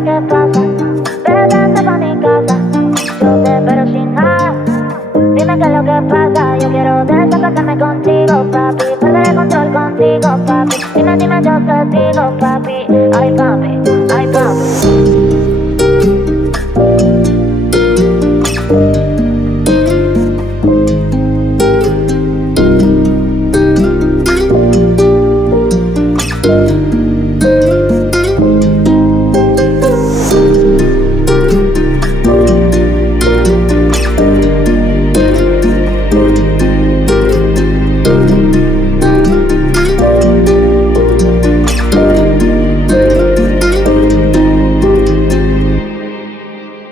lo que pasa. Vete pa' mi casa, yo te espero sin nada. Dime qué es lo que pasa, yo quiero desacatarme contigo, papi. Perder el control contigo, papi. Dime, yo te digo, papi. Ay, papi.